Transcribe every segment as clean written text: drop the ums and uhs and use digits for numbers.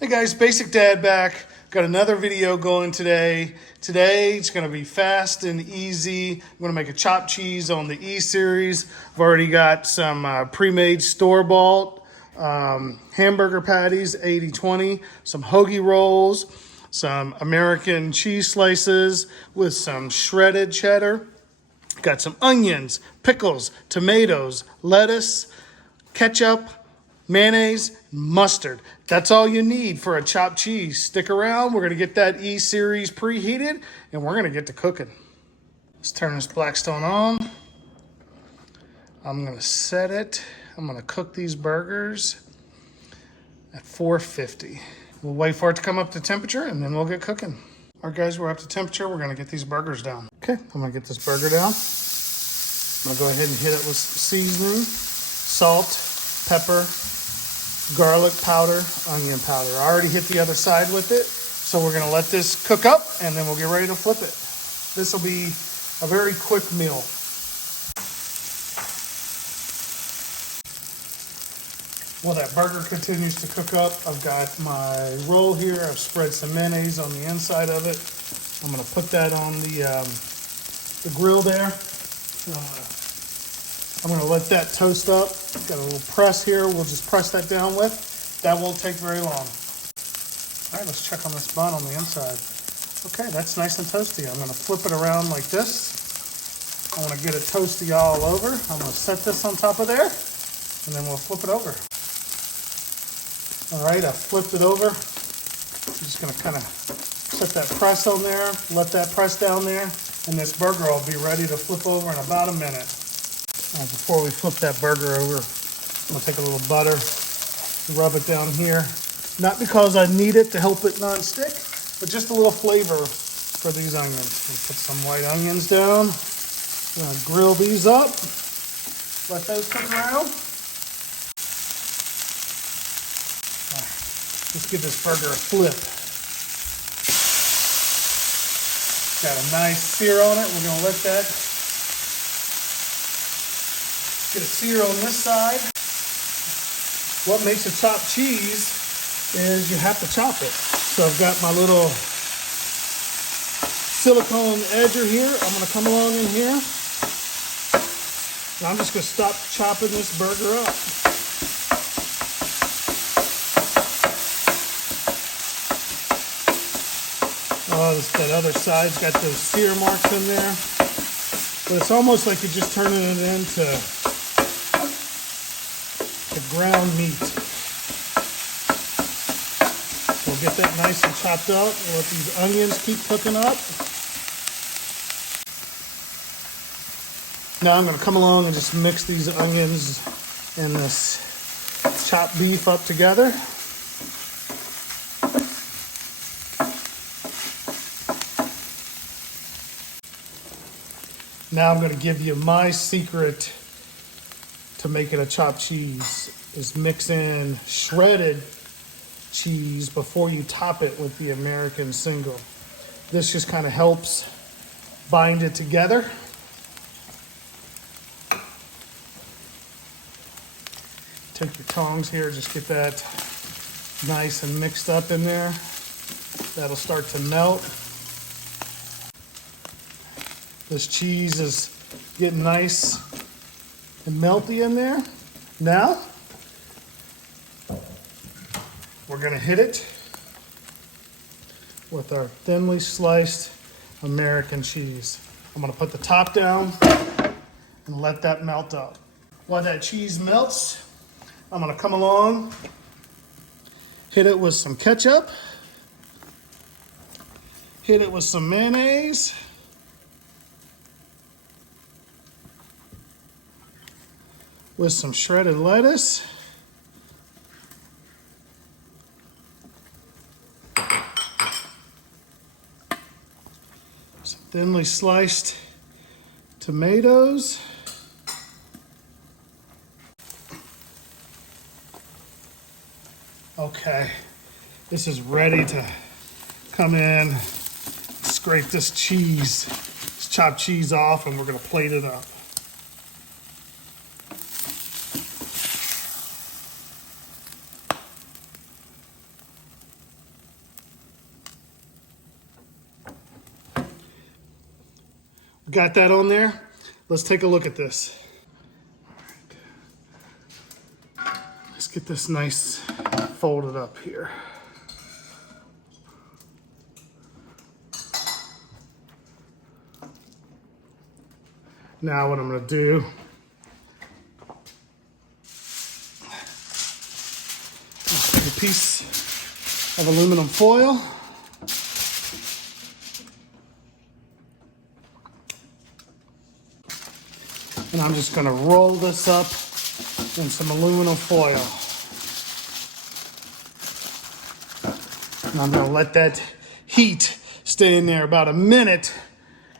Hey guys, Basic Dad back. Got another video going today. Today it's going to be fast and easy. I'm going to make a chopped cheese on the E series. I've already got some pre-made store-bought hamburger patties, 80-20, some hoagie rolls, some American cheese slices with some shredded cheddar. Got some onions, pickles, tomatoes, lettuce, ketchup, mayonnaise, mustard. That's all you need for a chopped cheese. Stick around. We're going to get that E series preheated and we're going to get to cooking. Let's turn this Blackstone on. I'm going to set it. I'm going to cook these burgers at 450. We'll wait for it to come up to temperature and then we'll get cooking. All right, guys, we're up to temperature. We're going to get these burgers down. Okay, I'm going to get this burger down. I'm going to go ahead and hit it with seasoning, salt, pepper, garlic powder, onion powder. I already hit the other side with it, so we're gonna let this cook up and then we'll get ready to flip it. This will be a very quick meal. While that burger continues to cook up, I've got my roll here. I've spread some mayonnaise on the inside of it. I'm gonna put that on the grill there. I'm going to let that toast up. Got a little press here. We'll just press that down with. That won't take very long. All right, let's check on this bun on the inside. Okay, that's nice and toasty. I'm going to flip it around like this. I want to get it toasty all over. I'm going to set this on top of there, and then we'll flip it over. All right, I flipped it over. I'm just going to kind of set that press on there, let that press down there, and this burger will be ready to flip over in about a minute. Before we flip that burger over, I'm going to take a little butter, rub it down here. Not because I need it to help it not stick, but just a little flavor for these onions. We'll put some white onions down. I'm going to grill these up. Let those cook around. Let's give this burger a flip. Got a nice sear on it. We're going to let that get a sear on this side. What makes a chopped cheese is you have to chop it. So I've got my little silicone edger here. I'm going to come along in here. And I'm just going to stop chopping this burger up. Oh, that other side's got those sear marks in there. But it's almost like you're just turning it into ground meat. So we'll get that nice and chopped up. We'll let these onions keep cooking up. Now I'm going to come along and just mix these onions and this chopped beef up together. Now I'm going to give you my secret to making a chopped cheese is mix in shredded cheese before you top it with the American single. This just kind of helps bind it together. Take your tongs here, just get that nice and mixed up in there. That'll start to melt. This cheese is getting nice and melty in there. Now, we're gonna hit it with our thinly sliced American cheese. I'm gonna put the top down and let that melt up. While that cheese melts, I'm gonna come along, hit it with some ketchup, hit it with some mayonnaise, with some shredded lettuce, some thinly sliced tomatoes, okay, this is ready to come in, scrape this cheese, this chopped cheese off, and we're gonna plate it up. Got that on there? Let's take a look at this. All right. Let's get this nice folded up here. Now what I'm going to do, take a piece of aluminum foil. And I'm just going to roll this up in some aluminum foil. And I'm going to let that heat stay in there about a minute.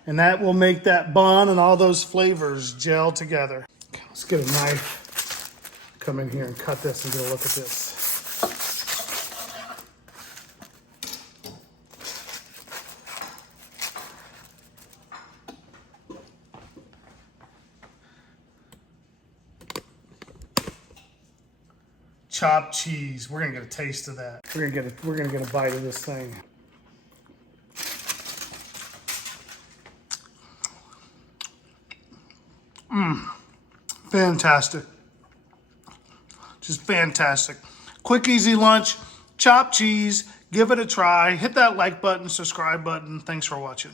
And that will make that bun and all those flavors gel together. Okay, let's get a knife. Come in here and cut this and get a look at this. Chopped cheese. We're gonna get a taste of that. We're gonna get a bite of this thing. Fantastic. Just fantastic. Quick, easy lunch. Chopped cheese. Give it a try. Hit that like button, subscribe button. Thanks for watching.